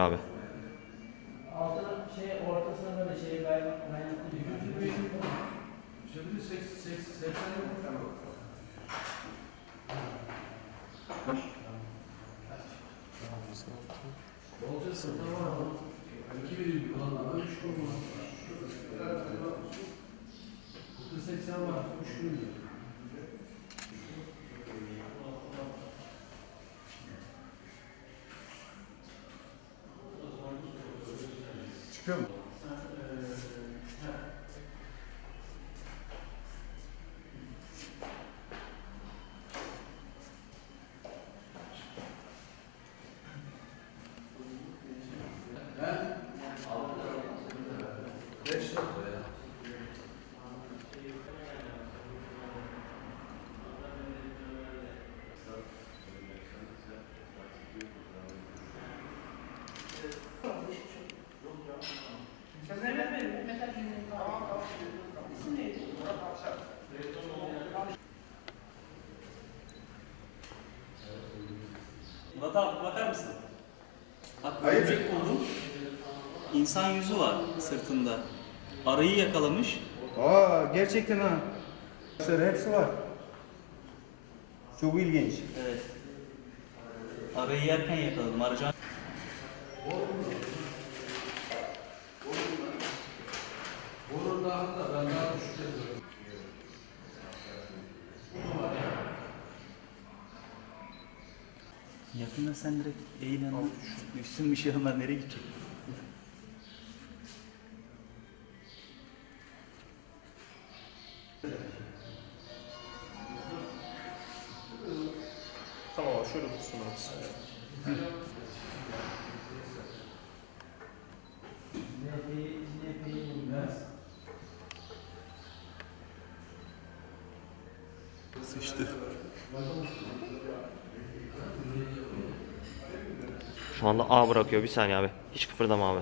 abi. Altı şey ortasına böyle şey ben ben yüzü. Şimdi 80 Bolca sırtı var ama iki bir olanlara üç gün var. Kırk seksen var, üç gün diyor. İnsan yüzü var sırtında. Arıyı yakalamış. Aa gerçekten ha. Arkadaşlar hepsi var. Çok ilginç. Evet. Arıyı yerken yakaladım. Arıcan. Yakında sen direkt eğil yanına. Düşsün bir şey olmaz. Nereye gidecek? Tamam abi şöyle dursun abi. Sıçtı. Şu anda A bırakıyor. Bir saniye abi. Hiç kıpırdama abi.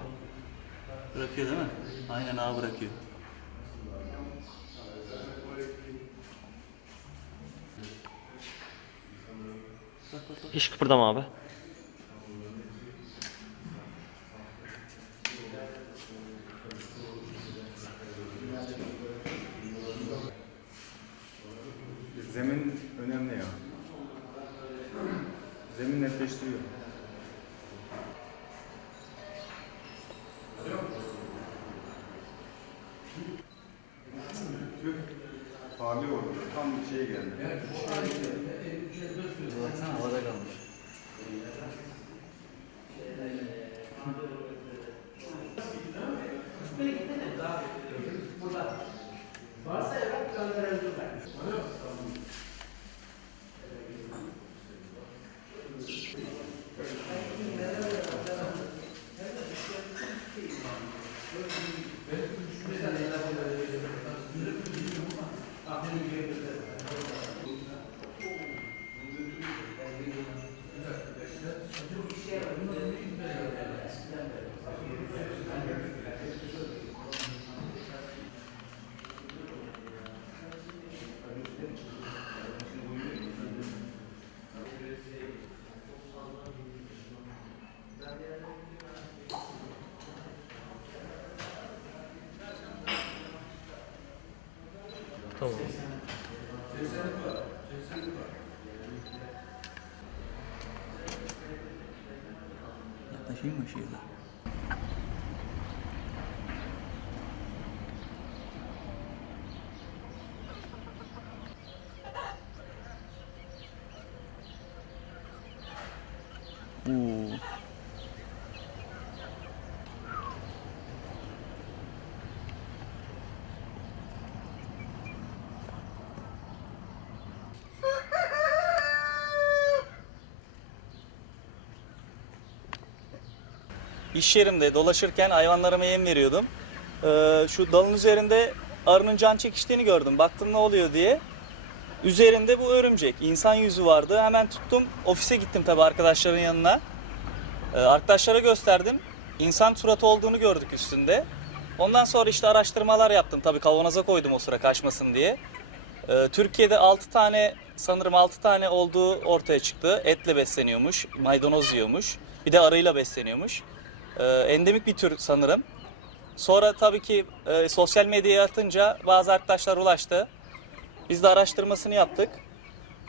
Bırakıyor değil mi? Aynen ağa bırakıyor. Hiç kıpırdama abi. Zemin önemli ya. Zemin netleştiriyor. Oldu. Tam bir şeye geldi. Это. İş yerimde dolaşırken hayvanlarıma yem veriyordum. Ee, şu dalın üzerinde arının can çekiştiğini gördüm. Baktım ne oluyor diye. Üzerinde bu örümcek. İnsan yüzü vardı. Hemen tuttum. Ofise gittim tabii arkadaşların yanına. Ee, arkadaşlara gösterdim. İnsan suratı olduğunu gördük üstünde. Ondan sonra işte araştırmalar yaptım. Tabii kavanoza koydum o sıra kaçmasın diye. Ee, Türkiye'de 6 tane sanırım 6 tane olduğu ortaya çıktı. Etle besleniyormuş, maydanoz yiyormuş. Bir de arıyla besleniyormuş. Ee, endemik bir tür sanırım. Sonra tabii ki e, sosyal medyaya atınca bazı arkadaşlar ulaştı. Biz de araştırmasını yaptık.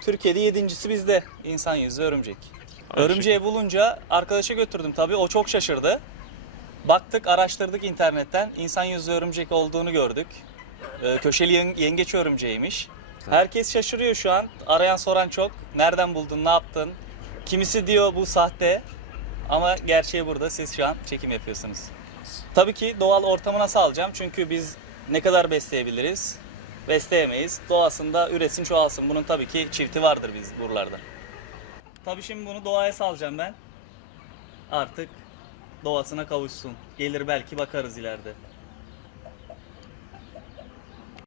Türkiye'de yedincisi bizde insan yüzü örümcek. Örümceği bulunca arkadaşa götürdüm tabii o çok şaşırdı. Baktık araştırdık internetten insan yüzlü örümcek olduğunu gördük. Ee, köşeli yen- yengeç örümceğiymiş. Herkes şaşırıyor şu an. Arayan soran çok. Nereden buldun, ne yaptın? Kimisi diyor bu sahte. Ama gerçeği burada. Siz şu an çekim yapıyorsunuz. Tabii ki doğal ortamına sağlayacağım. Çünkü biz ne kadar besleyebiliriz? Besleyemeyiz. Doğasında üresin çoğalsın. Bunun tabii ki çifti vardır biz buralarda. Tabii şimdi bunu doğaya salacağım ben. Artık doğasına kavuşsun. Gelir belki bakarız ileride.